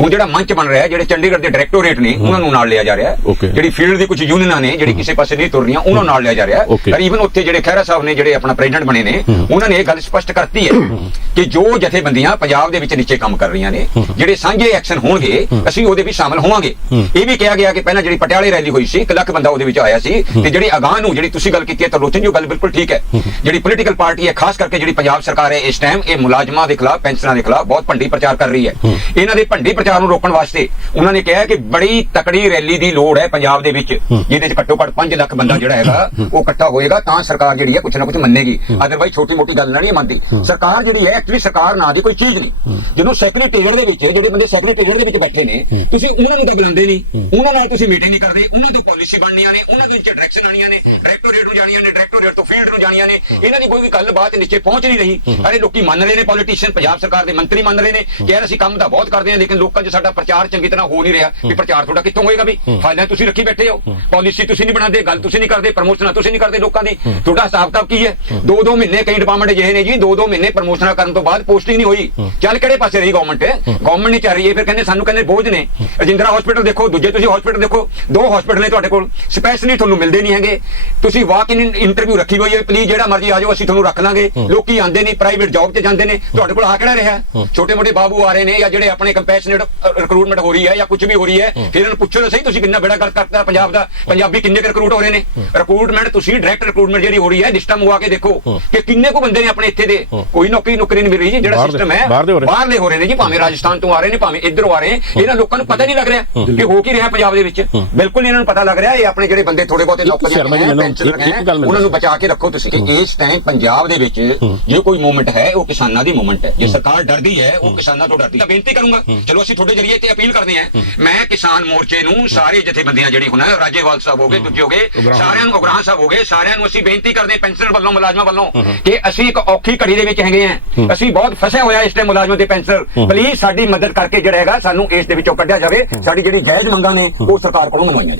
ਹੁਣ ਜਿਹੜਾ ਮੰਚ ਬਣ ਰਿਹਾ ਜਿਹੜੇ ਚੰਡੀਗੜ੍ਹ ਦੇ ਡਾਇਰੈਕਟੋਰੇਟ ਨੇ ਉਹਨਾਂ ਨੂੰ ਨਾਲ ਲਿਆ ਜਾ ਰਿਹਾ ਹੈ ਜਿਹੜੀ ਫੀਲਡ ਦੀ ਕੁਝ ਯੂਨੀਅਨਾਂ ਨੇ ਜਿਹੜੀ ਕਿਸੇ ਪਾਸੇ ਨਹੀਂ ਤੁਰ ਰਹੀਆਂ ਉਹਨਾਂ ਨਾਲ ਲਿਆ ਜਾ ਰਿਹਾ ਹੈ ਪਰ ਈਵਨ ਉੱਥੇ ਜਿਹੜੇ ਖਹਿਰਾ ਸਾਹਿਬ ਨੇ ਜਿਹੜੇ ਆਪਣਾ ਪ੍ਰੈਜ਼ੀਡੈਂਟ ਬਣੇ ਨੇ ਉਹਨਾਂ ਨੇ ਇਹ ਗੱਲ ਸਪਸ਼ਟ ਕਰਤੀ ਹੈ ਕਿ ਜੋ ਜਥੇਬੰਦੀਆਂ ਪੰਜਾਬ ਦੇ ਵਿੱਚ ਨੀਚੇ ਕੰਮ ਕਰ ਰਹੀਆਂ ਨੇ ਜਿਹੜੇ ਸਾਂਝੇ ਐਕਸ਼ਨ ਹੋਣਗੇ ਅਸੀਂ ਉਹਦੇ ਵਿੱਚ ਸ਼ਾਮਲ ਹੋਵਾਂਗੇ ਇਹ ਵੀ ਕਿਹਾ ਗਿਆ ਕਿ ਪਹਿਲਾਂ ਜਿਹੜੀ ਪਟਿਆਲੇ ਰੈਲੀ ਹੋਈ ਸੀ 1 ਲੱਖ ਬੰਦਾ ਉਹਦੇ ਵਿੱਚ ਆਇਆ ਸੀ ਤੇ ਜਿਹੜੀ ਅਗਾਹ ਨੂੰ ਜਿਹੜੀ ਤੁਸੀਂ ਗੱਲ ਕੀਤੀ ਹੈ ਤਰਲੋਚਨ ਜੋ ਗੱਲ ਬਿਲਕੁਲ ਠੀਕ ਹੈ ਜਿਹੜੀ ਪੋਲੀਟੀਕਲ ਪਾਰਟੀ ਹੈ ਖਾਸ ਕਰਕੇ ਜਿਹੜੀ ਪੰਜਾਬ ਸਰਕਾਰ ਹੈ ਇਸ ਟਾਈਮ ਇਹ ਮੁਲਾਜ਼ਮਾਂ ਦੇ ਖਿਲਾਫ ਪੈਨਸ਼ਨਾਂ ਦੇ ਖਿਲਾਫ ਬਹੁਤ ਭੰਡੀ ਪ੍ਰਚਾਰ ਕਰ ਰਹੀ ਹੈ ਇਹਨਾਂ ਦੇ ਭੰਡੀ ਭ੍ਰਿਸ਼ਟਾਚਾਰ ਨੂੰ ਰੋਕਣ ਵਾਸਤੇ ਉਹਨਾਂ ਨੇ ਕਿਹਾ ਕਿ ਬੜੀ ਤਕੜੀ ਰੈਲੀ ਦੀ ਲੋੜ ਹੈ ਪੰਜਾਬ ਦੇ ਵਿੱਚ ਜਿਹਦੇ 'ਚ ਘੱਟੋ ਘੱਟ 5 ਲੱਖ ਬੰਦਾ ਜਿਹੜਾ ਹੈਗਾ ਉਹ ਇਕੱਠਾ ਹੋਏਗਾ ਤਾਂ ਸਰਕਾਰ ਜਿਹੜੀ ਹੈ ਕੁਝ ਨਾ ਕੁਝ ਮੰਨੇਗੀ ਅਦਰਵਾਈਜ਼ ਛੋਟੀ ਮੋਟੀ ਗੱਲ ਨਹੀਂ ਮੰਨਦੀ ਸਰਕਾਰ ਜਿਹੜੀ ਹੈ ਐਕਚੁਅਲੀ ਸਰਕਾਰ ਨਾ ਦੀ ਕੋਈ ਚੀਜ਼ ਨਹੀਂ ਜਦੋਂ ਸੈਕਟਰੀਟੇਰੀਅਟ ਦੇ ਵਿੱਚ ਜਿਹੜੇ ਬੰਦੇ ਸੈਕਟਰੀਟੇਰੀਅਟ ਦੇ ਵਿੱਚ ਬੈਠੇ ਨੇ ਤੁਸੀਂ ਉਹਨਾਂ ਨੂੰ ਤਾਂ ਬੁਲਾਉਂਦੇ ਨਹੀਂ ਉਹਨਾਂ ਨਾਲ ਤੁਸੀਂ ਮੀਟਿੰਗ ਨਹੀਂ ਕਰਦੇ ਉਹਨਾਂ ਤੋਂ ਪਾਲਿਸੀ ਬਣਨੀਆਂ ਨੇ ਉਹਨਾਂ ਦੇ ਵਿੱਚ ਡਾਇਰੈਕਸ਼ਨ ਆਣੀਆਂ ਨੇ ਡਾਇਰੈਕਟੋਰੇਟ ਨੂੰ ਜਾਣੀਆਂ ਨੇ ਡਾਇਰੈਕਟੋਰੇਟ ਤੋਂ ਫੀਲਡ ਨੂੰ ਜਾਣੀਆਂ ਨੇ ਇਹਨਾਂ ਦੀ ਕੋਈ ਵੀ ਬਾਤ ਨਿੱਚੇ ਪਹੁੰਚ ਨਹੀਂ ਰਹੀ ਅਰੇ ਲੋਕੀ ਮੰਨ ਰਹੇ ਨੇ ਪੋਲੀਟੀਸ਼ੀਅਨ ਪੰਜਾਬ ਸਰਕਾਰ ਦੇ ਮੰਤਰੀ ਮੰਨ ਰਹੇ ਨੇ ਕਿ ਅਸੀਂ ਕੰਮ ਤਾਂ ਬਹੁਤ ਕਰਦੇ ਹਾਂ ਲੇਕਿਨ ਲੋਕ ਲੋਕਾਂ 'ਚ ਸਾਡਾ ਪ੍ਰਚਾਰ ਚੰਗੀ ਤਰ੍ਹਾਂ ਹੋ ਨਹੀਂ ਰਿਹਾ ਕਿ ਪ੍ਰਚਾਰ ਤੁਹਾਡਾ ਕਿੱਥੋਂ ਹੋਏਗਾ ਵੀ ਫਾਈਲਾਂ ਤੁਸੀਂ ਰੱਖੀ ਬੈਠੇ ਹੋ ਪਾਲਿਸੀ ਤੁਸੀਂ ਨਹੀਂ ਬਣਾਉਂਦੇ ਗੱਲ ਤੁਸੀਂ ਨਹੀਂ ਕਰਦੇ ਪ੍ਰਮੋਸ਼ਨਾਂ ਤੁਸੀਂ ਨਹੀਂ ਕਰਦੇ ਲੋਕਾਂ ਦੀ ਤੁਹਾਡਾ ਹਿਸਾਬ ਤਾਂ ਕੀ ਹੈ ਦੋ ਦੋ ਮਹੀਨੇ ਕਈ ਡਿਪਾਰਟਮੈਂਟ ਜਿਹੇ ਨੇ ਜੀ ਦੋ ਦੋ ਮਹੀਨੇ ਪ੍ਰਮੋਸ਼ਨਾਂ ਕਰਨ ਤੋਂ ਬਾਅਦ ਪੋਸਟਿੰਗ ਨਹੀਂ ਹੋਈ ਚੱਲ ਕਿਹੜੇ ਪਾਸੇ ਰਹੀ ਗਵਰਨਮੈਂਟ ਗਵਰਨਮੈਂਟ ਨਹੀਂ ਚੱਲ ਰਹੀ ਇਹ ਫਿਰ ਕਹਿੰਦੇ ਸਾਨੂੰ ਕਹਿੰਦੇ ਬੋਝ ਨੇ ਰਜਿੰਦਰਾ ਹਸਪੀਟਲ ਦੇਖੋ ਦੂਜੇ ਤੁਸੀਂ ਹਸਪੀਟਲ ਦੇਖੋ ਦੋ ਹਸਪੀਟਲ ਨੇ ਤੁਹਾਡੇ ਕੋਲ ਸਪੈਸ਼ਲੀ ਤੁਹਾਨੂੰ ਮਿਲਦੇ ਨਹੀਂ ਹੈਗੇ ਤੁਸੀਂ ਵਾਕ ਇਨ ਇੰਟਰਵਿਊ ਰੱਖੀ ਹੋਈ ਹੈ ਪਲੀਜ਼ ਜਿਹੜਾ ਮਰਜ਼ੀ ਆ ਜਾਓ ਅਸੀਂ ਤੁਹਾਨੂੰ ਰੱਖ ਲਾਂਗੇ ਲੋਕੀ ਆਂਦੇ ਨਹੀਂ ਪ੍ਰਾਈਵੇਟ ਜੌਬ ਤੇ ਜਾਂਦੇ ਨੇ ਤੁਹਾਡੇ ਕੋਲ ਆ ਕਿਹੜਾ ਰਿਹਾ ਛੋਟੇ ਮੋਟੇ ਬਾਬੂ ਆ ਰਹੇ ਨੇ ਜਾਂ ਜਿਹੜੇ ਆਪਣੇ ਕੰਪੈਸ਼ਨੇਟ ਰਿਕਰੂਟਮੈਂਟ ਹੋ ਰਹੀ ਹੈ ਜਾਂ ਕੁਝ ਵੀ ਹੋ ਰਹੀ ਹੈ ਫਿਰ ਇਹਨਾਂ ਪੁੱਛੋ ਨਾ ਸਹੀ ਤੁਸੀਂ ਕਿੰਨਾ ਬੇੜਾ ਕਰ ਕਰਦਾ ਪੰਜਾਬ ਦਾ ਪੰਜਾਬੀ ਕਿੰਨੇ ਕਰ ਰਿਕਰੂਟ ਹੋ ਰਹੇ ਨੇ ਰਿਕਰੂਟਮੈਂਟ ਤੁਸੀਂ ਡਾਇਰੈਕਟ ਰਿਕਰੂਟਮੈਂਟ ਜਿਹੜੀ ਹੋ ਰਹੀ ਹੈ ਲਿਸਟਾਂ ਮੁਆ ਕੇ ਦੇਖੋ ਕਿ ਕਿੰਨੇ ਕੋ ਬੰਦੇ ਨੇ ਆਪਣੇ ਇੱਥੇ ਦੇ ਕੋਈ ਨੌਕਰੀ ਨੌਕਰੀ ਨਹੀਂ ਮਿਲ ਰਹੀ ਜੀ ਜਿਹੜਾ ਸਿਸਟਮ ਹੈ ਬਾਹਰਲੇ ਹੋ ਰਹੇ ਨੇ ਜੀ ਭਾਵੇਂ ਰਾਜਸਥਾਨ ਤੋਂ ਆ ਰਹੇ ਨੇ ਭਾਵੇਂ ਇੱਧਰੋਂ ਆ ਰਹੇ ਨੇ ਇਹਨਾਂ ਲੋਕਾਂ ਨੂੰ ਪਤਾ ਨਹੀਂ ਲੱਗ ਰਿਹਾ ਕਿ ਹੋ ਕੀ ਰਿਹਾ ਪੰਜਾਬ ਦੇ ਵਿੱਚ ਬਿਲਕੁਲ ਇਹਨਾਂ ਨੂੰ ਪਤਾ ਲੱਗ ਰਿਹਾ ਇਹ ਆਪਣੇ ਜਿਹੜੇ ਬੰਦੇ ਥੋੜੇ ਬਹੁਤੇ ਨੌਕਰੀਆਂ ਉਹਨਾਂ ਨੂੰ ਬਚਾ ਕੇ ਰੱਖੋ ਤੁਸੀਂ ਕਿ ਇਸ ਟਾਈਮ ਪੰਜਾਬ ਦੇ ਵਿੱਚ ਜੇ ਕੋਈ ਮੂਵਮੈਂਟ ਹੈ ਉਹ ਕਿਸਾਨਾਂ ਦੀ ਮੂਵਮੈਂਟ ਹੈ ਜੇ ਸਰਕਾਰ ਡਰਦੀ ਹੈ ਉਹ ਕਿਸਾਨਾਂ ਤੋਂ ਡਰਦੀ ਹੈ ਬੇਨਤੀ ਕਰੂੰਗਾ ਚਲੋ ਅਸੀਂ ਤੁਹਾਡੇ ਜਰੀਏ ਤੇ ਅਪੀਲ ਕਰਦੇ ਆ ਮੈਂ ਕਿਸਾਨ ਮੋਰਚੇ ਨੂੰ ਸਾਰੇ ਜਥੇਬੰਦੀਆਂ ਜਿਹੜੀ ਹੁਣ ਰਾਜੇਵਾਲ ਸਾਹਿਬ ਹੋਗੇ ਦੂਜੇ ਹੋਗੇ ਸਾਰਿਆਂ ਨੂੰ ਉਗਰਾਹ ਸਾਹਿਬ ਹੋਗੇ ਸਾਰਿਆਂ ਨੂੰ ਅਸੀਂ ਬੇਨਤੀ ਕਰਦੇ ਪੈਨਸ਼ਨਰ ਵੱਲੋਂ ਮੁਲਾਜ਼ਮਾਂ ਵੱਲੋਂ ਕਿ ਅਸੀਂ ਇੱਕ ਔਖੀ ਘੜੀ ਦੇ ਵਿੱਚ ਹੈਗੇ ਆ ਅਸੀਂ ਬਹੁਤ ਫਸੇ ਹੋਇਆ ਇਸ ਤੇ ਮੁਲਾਜ਼ਮਾਂ ਦੇ ਪੈਨਸ਼ਨਰ ਪਲੀਜ਼ ਸਾਡੀ ਮਦਦ ਕਰਕੇ ਜਿਹੜਾ ਹੈਗਾ ਸਾਨੂੰ ਇਸ ਦੇ ਵਿੱਚੋਂ ਕੱਢਿਆ ਜਾਵੇ ਸਾਡੀ ਜਿਹੜੀ ਜਾਇਜ਼ ਮੰਗਾਂ ਨੇ ਉਹ ਸਰਕਾਰ ਕੋਲੋਂ ਮੰਗਵਾਈਆਂ